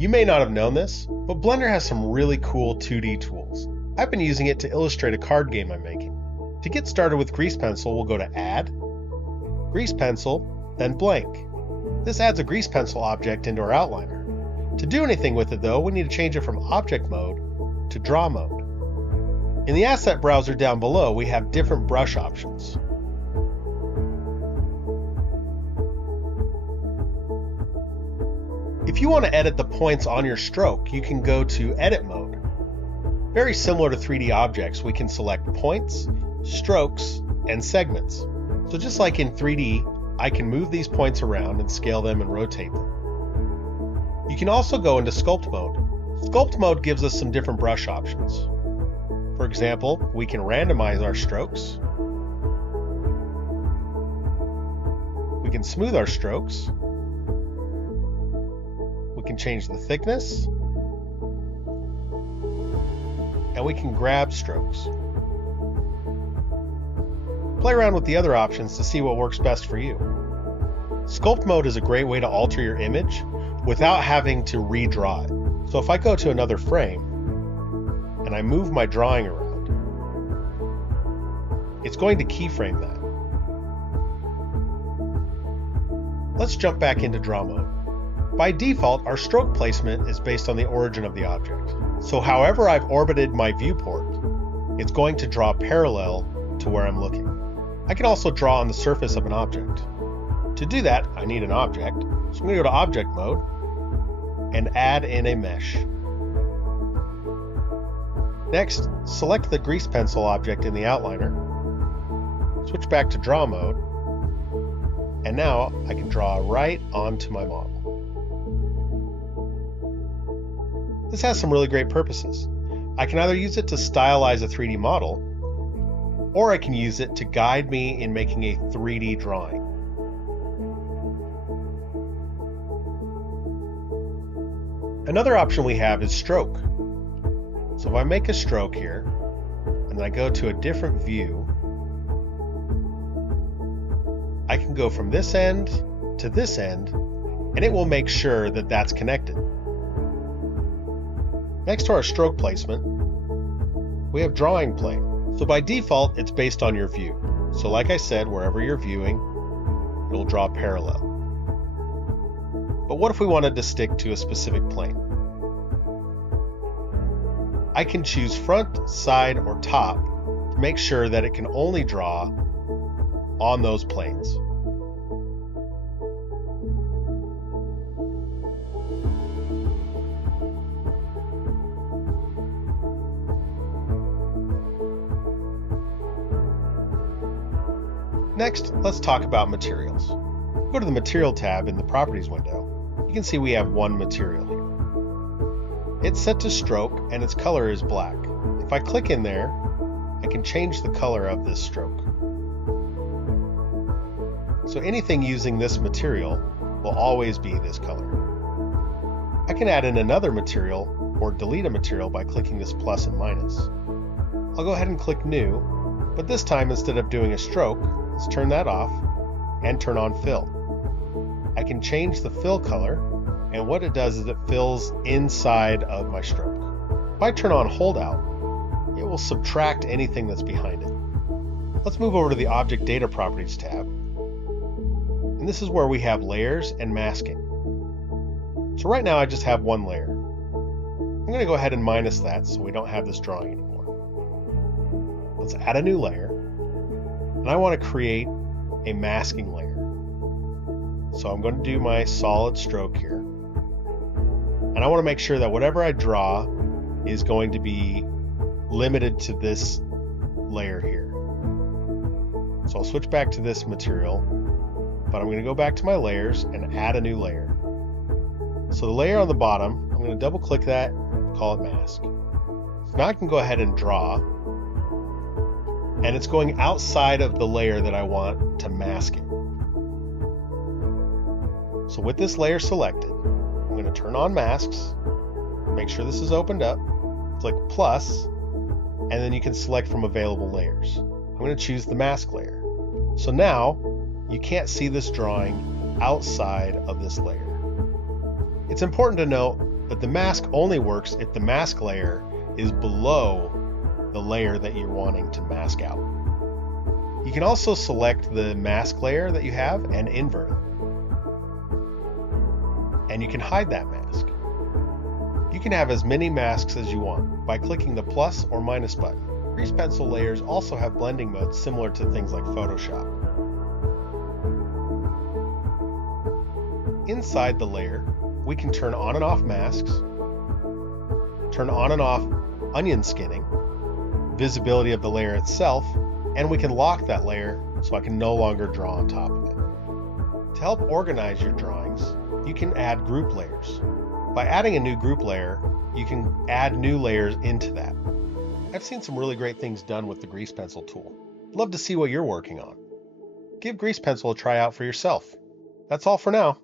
You may not have known this, but Blender has some really cool 2D tools. I've been using it to illustrate a card game I'm making. To get started with Grease Pencil, we'll go to Add, Grease Pencil, then Blank. This adds a Grease Pencil object into our outliner. To do anything with it though, we need to change it from Object Mode to Draw Mode. In the Asset Browser down below, we have different brush options. If you want to edit the points on your stroke, you can go to Edit Mode. Very similar to 3D objects, we can select points, strokes, and segments. So just like in 3D, I can move these points around and scale them and rotate them. You can also go into Sculpt Mode. Sculpt Mode gives us some different brush options. For example, we can randomize our strokes. We can smooth our strokes. We can change the thickness. And we can grab strokes. Play around with the other options to see what works best for you. Sculpt Mode is a great way to alter your image without having to redraw it. So if I go to another frame and I move my drawing around, it's going to keyframe that. Let's jump back into Draw Mode. By default, our stroke placement is based on the origin of the object. So however I've orbited my viewport, it's going to draw parallel to where I'm looking. I can also draw on the surface of an object. To do that, I need an object, so I'm going to go to Object Mode and add in a mesh. Next, select the Grease Pencil object in the outliner, switch back to Draw Mode, and now I can draw right onto my model. This has some really great purposes. I can either use it to stylize a 3D model, or I can use it to guide me in making a 3D drawing. Another option we have is stroke. So if I make a stroke here, and then I go to a different view, I can go from this end to this end, and it will make sure that that's connected. Next to our stroke placement, we have drawing plane. So by default, it's based on your view. So like I said, wherever you're viewing, it'll draw parallel. But what if we wanted to stick to a specific plane? I can choose front, side, or top to make sure that it can only draw on those planes. Next, let's talk about materials. Go to the Material tab in the Properties window. You can see we have one material here. It's set to stroke and its color is black. If I click in there, I can change the color of this stroke. So anything using this material will always be this color. I can add in another material or delete a material by clicking this plus and minus. I'll go ahead and click New, but this time instead of doing a stroke, let's turn that off and turn on Fill. I can change the fill color, and what it does is it fills inside of my stroke. If I turn on Holdout, it will subtract anything that's behind it. Let's move over to the Object Data Properties tab. And this is where we have layers and masking. So right now I just have one layer. I'm going to go ahead and minus that so we don't have this drawing anymore. Let's add a new layer. And I want to create a masking layer. So I'm going to do my solid stroke here. And I want to make sure that whatever I draw is going to be limited to this layer here. So I'll switch back to this material, but I'm going to go back to my layers and add a new layer. So the layer on the bottom, I'm going to double click that, call it mask. So now I can go ahead and draw, and it's going outside of the layer that I want to mask it. So with this layer selected, I'm going to turn on masks, make sure this is opened up, click plus, and then you can select from available layers. I'm going to choose the mask layer. So now you can't see this drawing outside of this layer. It's important to note but the mask only works if the mask layer is below the layer that you're wanting to mask out. You can also select the mask layer that you have and invert it. And you can hide that mask. You can have as many masks as you want by clicking the plus or minus button. Grease pencil layers also have blending modes similar to things like Photoshop. Inside the layer, we can turn on and off masks, turn on and off onion skinning, visibility of the layer itself, and we can lock that layer so I can no longer draw on top of it. To help organize your drawings, you can add group layers. By adding a new group layer, you can add new layers into that. I've seen some really great things done with the Grease Pencil tool. I'd love to see what you're working on. Give Grease Pencil a try out for yourself. That's all for now.